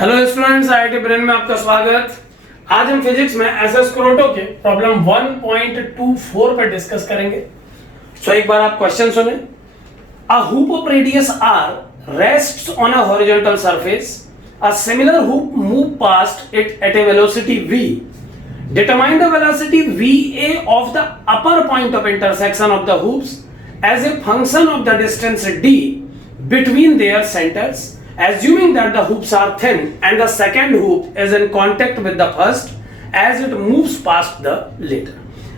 Hello students, IIT brain में आपका स्वागत। आज हम फिजिक्स में एसएस क्रोटो के प्रॉब्लम 1.24 पर डिस्कस करेंगे। सो एक बार आप क्वेश्चन सुने। अ hoop of radius r rests on a horizontal surface. A similar hoop move past it at a velocity v. Determine the velocity va of the upper point of intersection of the hoops as a function of the distance d between their centers. Assuming that the hoops are thin and the second hoop is in contact with the first as it moves past the later.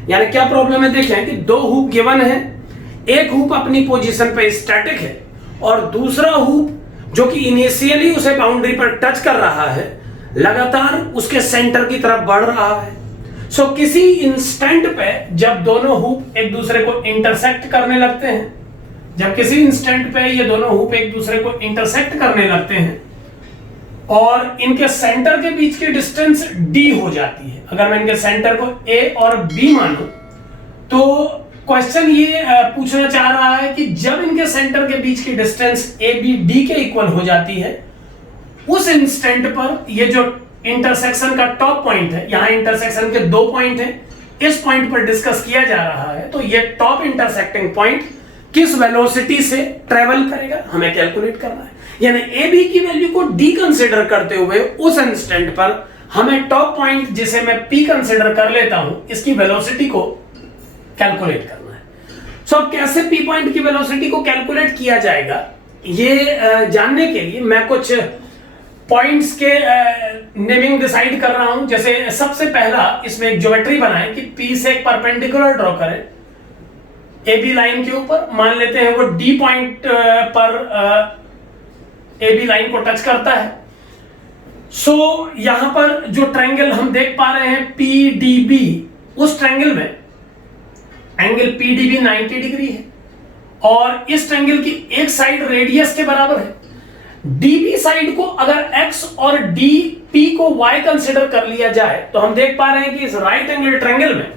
यानी क्या problem है, देखें कि दो hoop given है, एक hoop अपनी position पे स्टैटिक है और दूसरा हुप जो कि इनिशियली उसे बाउंड्री पर टच कर रहा है लगातार उसके सेंटर की तरफ बढ़ रहा है। सो किसी इंस्टेंट पे जब दोनों हुप एक दूसरे को इंटरसेक्ट करने लगते हैं, जब किसी इंस्टेंट पे ये दोनों हुप एक दूसरे को इंटरसेक्ट करने लगते हैं और इनके सेंटर के बीच की डिस्टेंस d हो जाती है। अगर मैं इनके सेंटर को a और b मानूं तो क्वेश्चन ये पूछना चाह रहा है कि जब इनके सेंटर के बीच की डिस्टेंस a b d के इक्वल हो जाती है उस इंस्टेंट पर ये जो इंटरसेक्शन का टॉप पॉइंट है, यहां इंटरसेक्शन के दो पॉइंट हैं, इस पॉइंट पर डिस्कस किया जा रहा है। तो ये टॉप इंटरसेक्टिंग पॉइंट किस वेलोसिटी से ट्रेवल करेगा हमें कैलकुलेट करना है। यानी ए बी की वैल्यू को डी कंसीडर करते हुए उस इंस्टेंट पर हमें टॉप पॉइंट जिसे मैं पी कंसीडर कर लेता हूं इसकी वेलोसिटी को कैलकुलेट करना है। सो अब कैसे पी पॉइंट की वेलोसिटी को कैलकुलेट किया जाएगा ये जानने के लिए मैं कुछ पॉइंट्स के नेमिंग डिसाइड कर रहा हूं। जैसे सबसे पहला इसमें एक ज्योमेट्री बनाएं कि पी से एक परपेंडिकुलर ड्रॉ करें ए बी लाइन के ऊपर। मान लेते हैं वो डी पॉइंट पर ए बी लाइन को टच करता है। सो यहां पर जो ट्रायंगल हम देख पा रहे हैं पी डी बी, उस ट्रायंगल में angle P D B 90 degree है और इस ट्रायंगल की एक साइड रेडियस के बराबर है। डीबी साइड को अगर x और डी पी को y कंसिडर कर लिया जाए तो हम देख पा रहे हैं कि इस राइट एंगल ट्रायंगल में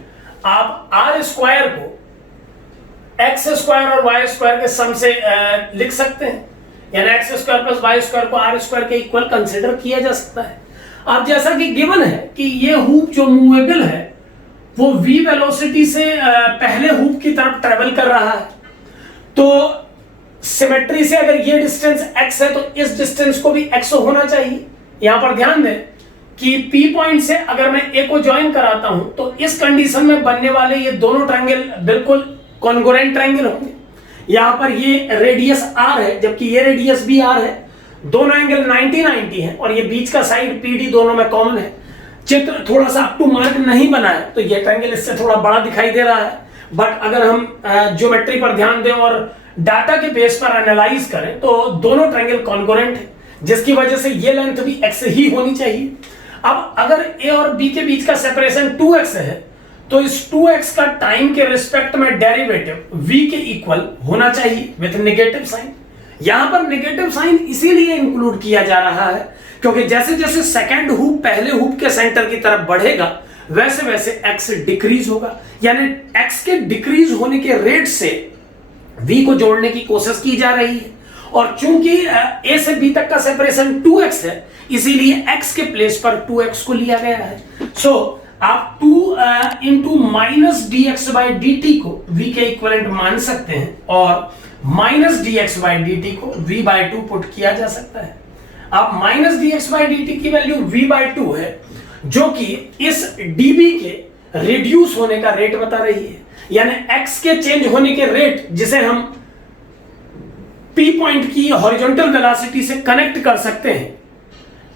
आप आर स्क्वायर को एक्स स्क्वायर और वाई स्क्वायर के सम से लिख सकते हैं। यानी X square plus Y square को आर स्क्वायर के इक्वल कंसीडर किया जा सकता है। अब जैसा कि गिवन है कि ये हुप जो मूवेबल है वो v वेलोसिटी से पहले हुप की तरफ ट्रेवल कर रहा है, तो सिमेट्री से अगर ये डिस्टेंस x है तो इस डिस्टेंस को भी x होना चाहिए। यहां पर ध्यान दें कि P पॉइंट से अगर मैं A को ज्वाइन कराता हूं तो इस कंडीशन में बनने वाले ये दोनों ट्रायंगल बिल्कुल कॉन्ग्रुएंट ट्रायंगल होंगे। यहां पर ये रेडियस r है जबकि ये रेडियस भी r है, दोनों एंगल 90-90 है और ये बीच का साइड PD दोनों में कॉमन है। चित्र थोड़ा सा अप टू मार्क नहीं बना है तो ये ट्रायंगल इससे थोड़ा बड़ा दिखाई दे रहा है, बट अगर हम ज्योमेट्री पर ध्यान दें और डाटा के बेस पर एनालाइज करें तो दोनों ट्रायंगल कॉन्ग्रुएंट है, जिसकी वजह से ये लेंथ भी x ही होनी चाहिए। अब अगर a और b के बीच का सेपरेशन 2x है तो इस 2x का टाइम के रिस्पेक्ट में डेरिवेटिव v के इक्वल होना चाहिए विद नेगेटिव साइन। यहां पर नेगेटिव साइन इसीलिए इंक्लूड किया जा रहा है क्योंकि जैसे जैसे सेकंड हुप पहले हुप के सेंटर की तरफ बढ़ेगा वैसे वैसे x डिक्रीज होगा। यानी x के डिक्रीज होने के रेट से v को जोड़ने की कोशिश की जा रही है और चूंकि a से b तक का सेपरेशन 2x है इसीलिए x के प्लेस पर 2x को लिया गया है। सो आप 2 into minus D x by D T को v के इक्वलेंट मान सकते हैं और minus D x by D T को v बाई 2 पुट किया जा सकता है। अब minus D x by D T की वैल्यू v बाई 2 है जो कि इस db के रिड्यूस होने का रेट बता रही है। यानी x के चेंज होने के रेट जिसे हम p पॉइंट की हॉरिजॉन्टल वेलोसिटी से कनेक्ट कर सकते हैं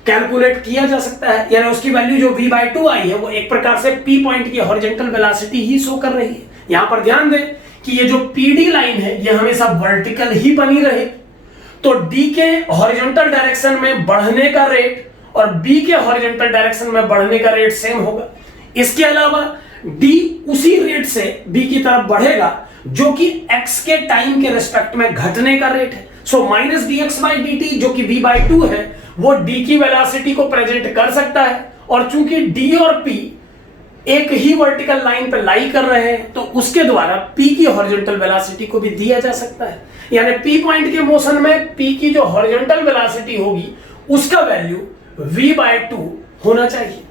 कैलकुलेट किया जा सकता है। यानी उसकी वैल्यू जो v बाई 2 आई है वो एक प्रकार से p पॉइंट की हॉरिजॉन्टल वेलोसिटी ही शो कर रही है। यहां पर ध्यान दें कि ये जो pd लाइन है ये हमेशा वर्टिकल ही बनी रहे, तो d के हॉरिजॉन्टल डायरेक्शन में बढ़ने का रेट और b के हॉरिजॉन्टल डायरेक्शन में बढ़ने का रेट सेम होगा। इसके अलावा d उसी रेट से b की तरफ बढ़ेगा जो कि x के टाइम के रिस्पेक्ट में घटने का रेट है। So minus D x by D T जो कि v बाई 2 है वो d की वेलोसिटी को प्रेजेंट कर सकता है और चूंकि d और p एक ही वर्टिकल लाइन पर लाई कर रहे हैं तो उसके द्वारा p की हॉरिजॉन्टल वेलोसिटी को भी दिया जा सकता है। यानी p पॉइंट के मोशन में p की जो हॉरिजॉन्टल वेलोसिटी होगी उसका वैल्यू v/2 होना चाहिए।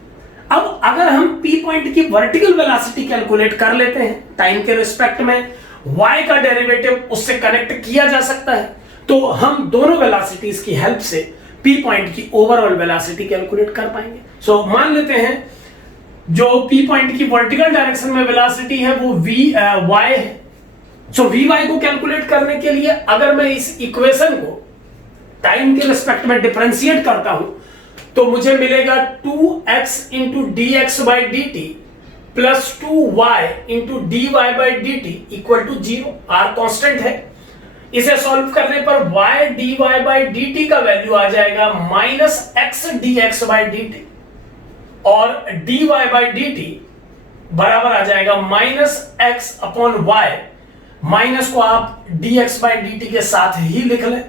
अब अगर हम p पॉइंट की वर्टिकल वेलोसिटी कैलकुलेट कर लेते हैं टाइम के रिस्पेक्ट में, y का डेरिवेटिव उससे कनेक्ट किया जा सकता है, तो हम दोनों वेलोसिटीज की हेल्प से p पॉइंट की ओवरऑल वेलोसिटी कैलकुलेट कर पाएंगे। सो मान लेते हैं जो p पॉइंट की वर्टिकल डायरेक्शन में वेलोसिटी है वो y है। सो vy को कैलकुलेट करने के लिए अगर मैं इस इक्वेशन को टाइम के रिस्पेक्ट में डिफरेंशिएट करता हूं तो मुझे मिलेगा 2x into dx by D T plus 2y into dy by D T equal to 0। r constant है। इसे सॉल्व करने पर y dy by D T का वैल्यू आ जाएगा minus x dx by D T और dy बाई डी टी बराबर आ जाएगा minus x upon y। Minus को आप dx बाई डी टी के साथ ही लिख लें।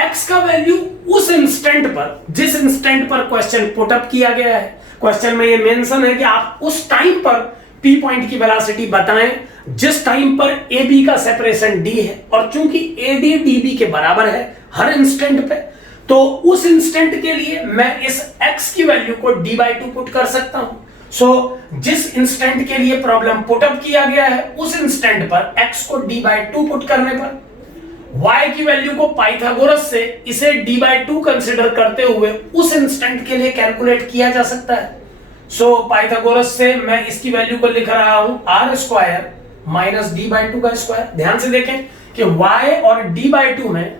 x का वैल्यू उस इंस्टेंट पर, जिस इंस्टेंट पर क्वेश्चन पुट अप किया गया है, क्वेश्चन में ये मेंशन है कि आप उस टाइम पर p पॉइंट की वेलोसिटी बताएं जिस टाइम पर ab का सेपरेशन d है, और चूंकि ad db के बराबर है हर इंस्टेंट पे, तो उस इंस्टेंट के लिए मैं इस x की वैल्यू को d/2 पुट कर सकता हूं। सो जिस इंस्टेंट के लिए प्रॉब्लम पुट अप किया गया है उस इंस्टेंट पर x को d/2 पुट करने पर y की वैल्यू को पाइथागोरस से इसे d/2 कंसीडर करते हुए उस इंस्टेंट के लिए कैलकुलेट किया जा सकता है। सो पाइथागोरस से मैं इसकी वैल्यू को लिख रहा हूं r स्क्वायर माइनस d/2 का स्क्वायर। ध्यान से देखें कि y और d/2 में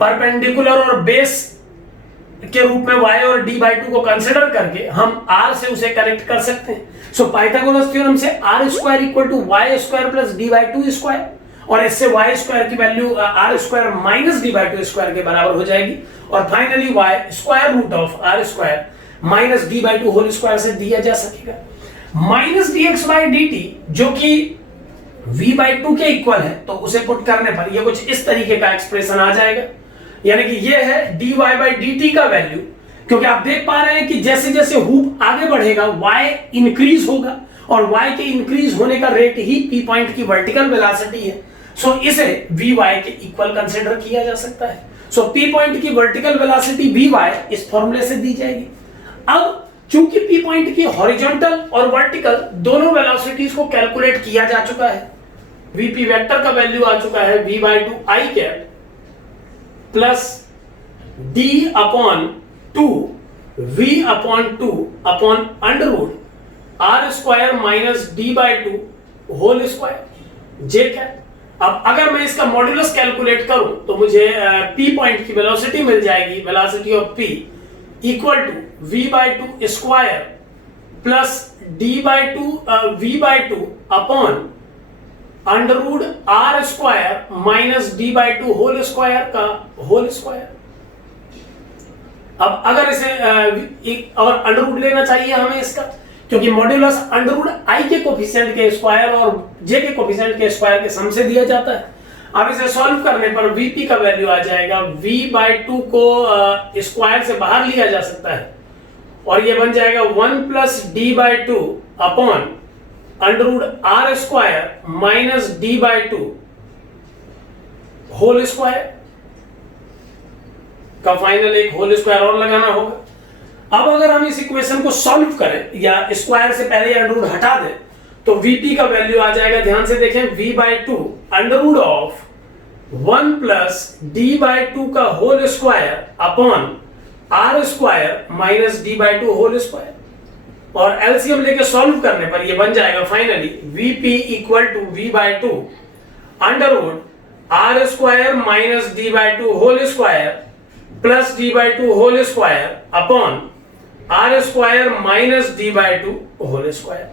परपेंडिकुलर और बेस के रूप में y और d/2 को कंसीडर करके हम r से उसे कनेक्ट कर सकते हैं। सो पाइथागोरस थ्योरम से r square equal to y square plus d/2 square, और इससे y स्क्वायर की value r square minus d/2 square के बराबर हो जाएगी, और finally y square root of r square minus d/2 whole square से दिया जा सकेगा। माइनस dx बाई dt जो कि v/2 के इक्वल है, तो उसे पुट करने पर ये कुछ इस तरीके का एक्सप्रेशन आ जाएगा, यानी कि ये है dy बाई dt का वैल्यू। क्योंकि आप देख पा रहे हैं कि जैसे जैसे हूप आगे बढ़ेगा y इंक्रीज होगा, और y के इंक्रीज होने का रेट ही p पॉइंट की वर्टिकल वेलोसिटी है। सो इसे vy के इक्वल कंसीडर किया जा सकता है। सो p पॉइंट की वर्टिकल वेलोसिटी vy इस फॉर्मूले से दी जाएगी। अब चूंकि p पॉइंट की हॉरिजॉन्टल और वर्टिकल दोनों वेलोसिटीज को कैलकुलेट किया जा चुका है, vp वेक्टर का वैल्यू आ चुका है v/2 i cap plus d upon 2 v upon 2 upon under root r square minus d/2 whole square j cap. अब अगर मैं इसका मॉड्यूलस कैलकुलेट करूं तो मुझे p पॉइंट की वेलोसिटी मिल जाएगी, velocity of p equal to v/2 square plus d/2 v/2 upon under root r square minus d/2 whole square का होल स्क्वायर। अब अगर इसे और अंडर रूट लेना चाहिए हमें इसका, क्योंकि मॉड्यूलस अंडर रूट i के कोफिशिएंट के स्क्वायर और j के कोफिशिएंट के स्क्वायर के सम से दिया जाता है। अब इसे सॉल्व करने पर vp का वैल्यू आ जाएगा, v/2 को स्क्वायर से बाहर लिया जा सकता है और ये बन जाएगा 1 plus d/2 upon under root r square minus d/2 whole square का फाइनल एक होल स्क्वायर और लगाना होगा। अब अगर हम इस इक्वेशन को सॉल्व करें या स्क्वायर से पहले अंडर रूट हटा दें तो vp का वैल्यू आ जाएगा, ध्यान से देखें, v/2 under root of 1 plus d/2 का whole square upon r square minus d/2 whole square, और एलसीएम लेके सॉल्व करने पर ये बन जाएगा finally vp equal to v/2 under root r square minus d/2 whole square plus d/2 whole square upon r square minus d/2 whole square.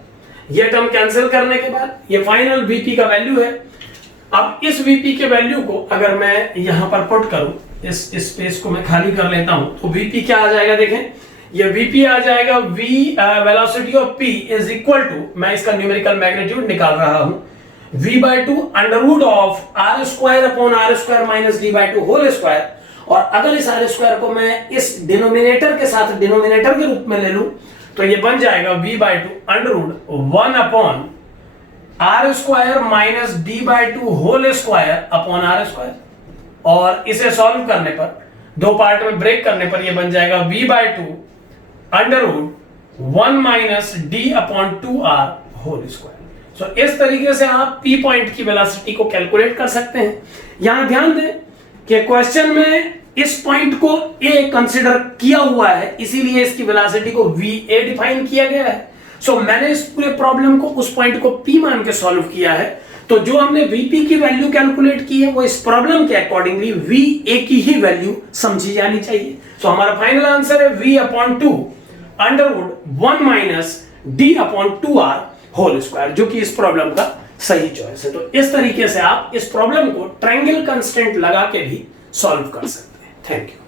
ये term cancel करने के बाद ये फाइनल vp का वैल्यू है। अब इस vp के वैल्यू को अगर मैं यहां पर पुट करूं, इस स्पेस को मैं खाली कर लेता हूं, तो vp क्या आ जाएगा, देखें ये vp आ जाएगा v velocity of p is equal to, मैं इसका न्यूमेरिकल मैग्नीट्यूड निकाल रहा हूं, v/2 under root of r square upon r square minus d/2 whole square. और अगर इस r स्क्वायर को मैं इस डिनोमिनेटर के साथ डिनोमिनेटर के रूप में ले लूं तो ये बन जाएगा v/2 under root 1 upon r square minus d/2 whole square upon r square. और इसे सॉल्व करने पर दो पार्ट में ब्रेक करने पर यह बन जाएगा v/2 under root 1 minus D upon 2r whole square. So इस तरीके से आप p पॉइंट की वेलोसिटी को कैलकुलेट कर सकते हैं। यहां ध्यान दें कि क्वेश्चन में इस पॉइंट को a कंसीडर किया हुआ है, इसीलिए इसकी वेलोसिटी को va डिफाइन किया गया है। सो मैंने इस पूरे प्रॉब्लम को उस पॉइंट को p मान के सॉल्व किया है, तो जो हमने vp की वैल्यू कैलकुलेट की है वो इस प्रॉब्लम के अकॉर्डिंगली va की ही वैल्यू समझी जानी चाहिए। सो हमारा फाइनल आंसर है v/2 under root 1 minus D upon 2r whole square, जो कि इस प्रॉब्लम का सही चॉइस है। तो इस तरीके से आप इस प्रॉब्लम को ट्रायंगल कंस्ट्रेंट लगा के भी सॉल्व कर सकते हैं। Thank you.